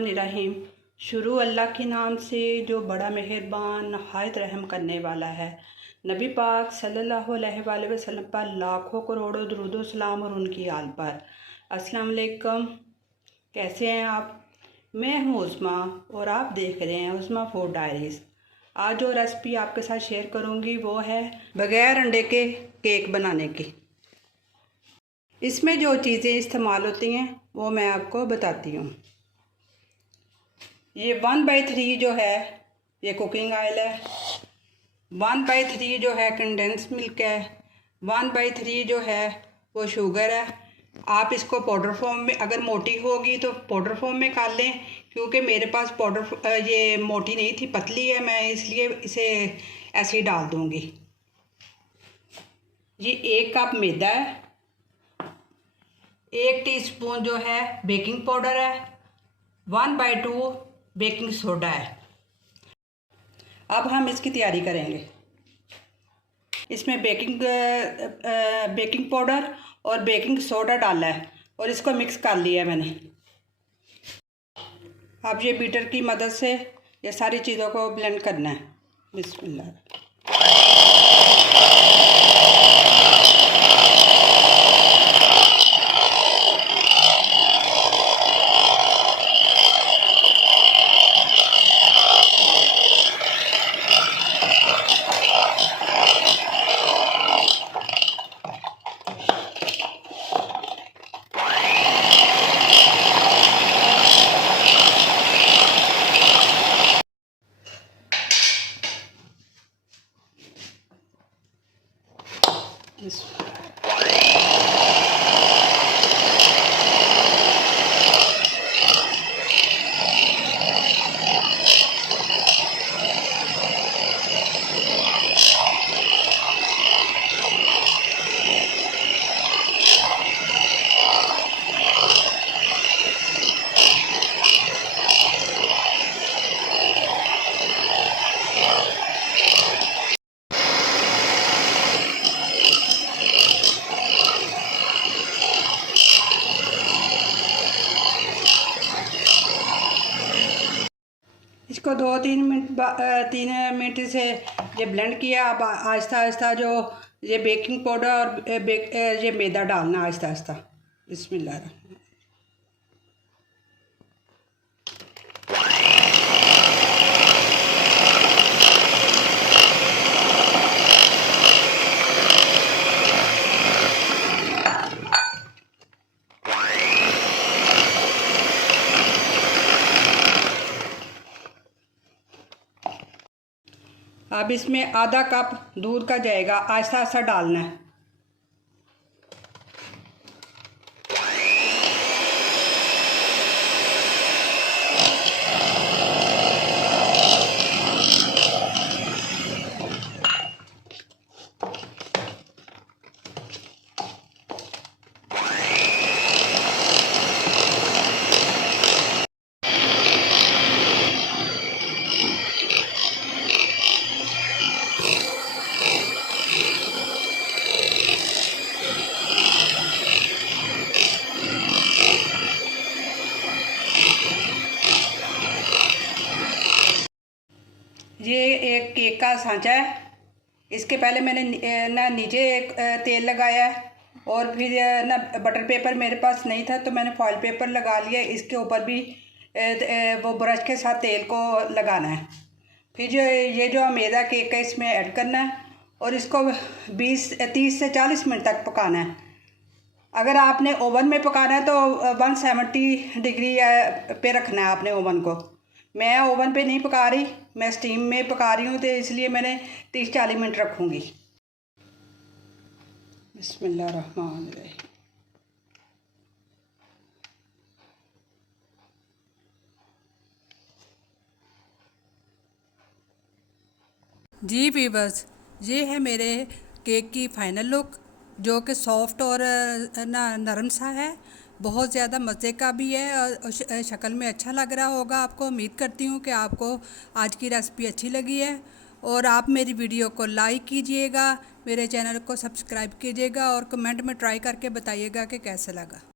बिस्मिल्लाहिर्रहमानिर्रहीम। शुरू अल्लाह के नाम से जो बड़ा मेहरबान नहायत रहम करने वाला है। नबी पाक सल्लल्लाहु अलैहि वसल्लम पर लाखों करोड़ों दुरूद सलाम और उनकी आल पर। अस्सलाम वालेकुम, कैसे हैं आप? मैं हूँ उस्मा और आप देख रहे हैं उस्मा फूड डायरीज़। आज जो रेसिपी आपके साथ शेयर करूँगी वो है बग़ैर अंडे के केक बनाने की। इसमें जो चीज़ें इस्तेमाल होती हैं वो मैं आपको बताती हूँ। ये 1/3 जो है ये कुकिंग ऑयल है, 1/3 जो है कंडेंस मिल्क है, 1/3 जो है वो शुगर है। आप इसको पाउडर फॉर्म में, अगर मोटी होगी तो पाउडर फॉर्म में कर लें, क्योंकि मेरे पास पाउडर ये मोटी नहीं थी, पतली है, मैं इसलिए इसे ऐसे ही डाल दूँगी। ये 1 कप मैदा है, 1 टीस्पून जो है बेकिंग पाउडर है, 1/2 बेकिंग सोडा है। अब हम इसकी तैयारी करेंगे। इसमें बेकिंग पाउडर और बेकिंग सोडा डाला है और इसको मिक्स कर लिया मैंने। अब ये बीटर की मदद से ये सारी चीज़ों को ब्लेंड करना है। बिस्मिल्लाह। इसको 3 मिनट से ये ब्लेंड किया। अब आहिस्ता आहिस्ता जो ये बेकिंग पाउडर और ये मैदा डालना आहिस्ता आहिस्ता। बिस्मिल्लाह। अब इसमें आधा कप दूध का जाएगा, आहिस्ता आहिस्ता डालना है। ये एक केक का सांचा है। इसके पहले मैंने ना नीचे एक तेल लगाया है और फिर ना बटर पेपर मेरे पास नहीं था तो मैंने फॉइल पेपर लगा लिया। इसके ऊपर भी वो ब्रश के साथ तेल को लगाना है। फिर जो ये जो मैदा केक है इसमें ऐड करना है और इसको 30 से 40 मिनट तक पकाना है। अगर आपने ओवन में पकाना है तो 170 डिग्री पे रखना है आपने ओवन को। मैं ओवन पे नहीं पका रही, मैं स्टीम में पका रही हूँ, तो इसलिए मैंने 30-40 मिनट रखूँगी। बिस्मिल्लाहिर्रहमानिर्रहीम। जी वीवर्स, ये है मेरे केक की फ़ाइनल लुक, जो कि सॉफ्ट और नरम सा है, बहुत ज़्यादा मज़े का भी है और शक्ल में अच्छा लग रहा होगा आपको। उम्मीद करती हूँ कि आपको आज की रेसिपी अच्छी लगी है और आप मेरी वीडियो को लाइक कीजिएगा, मेरे चैनल को सब्सक्राइब कीजिएगा और कमेंट में ट्राई करके बताइएगा कि कैसा लगा।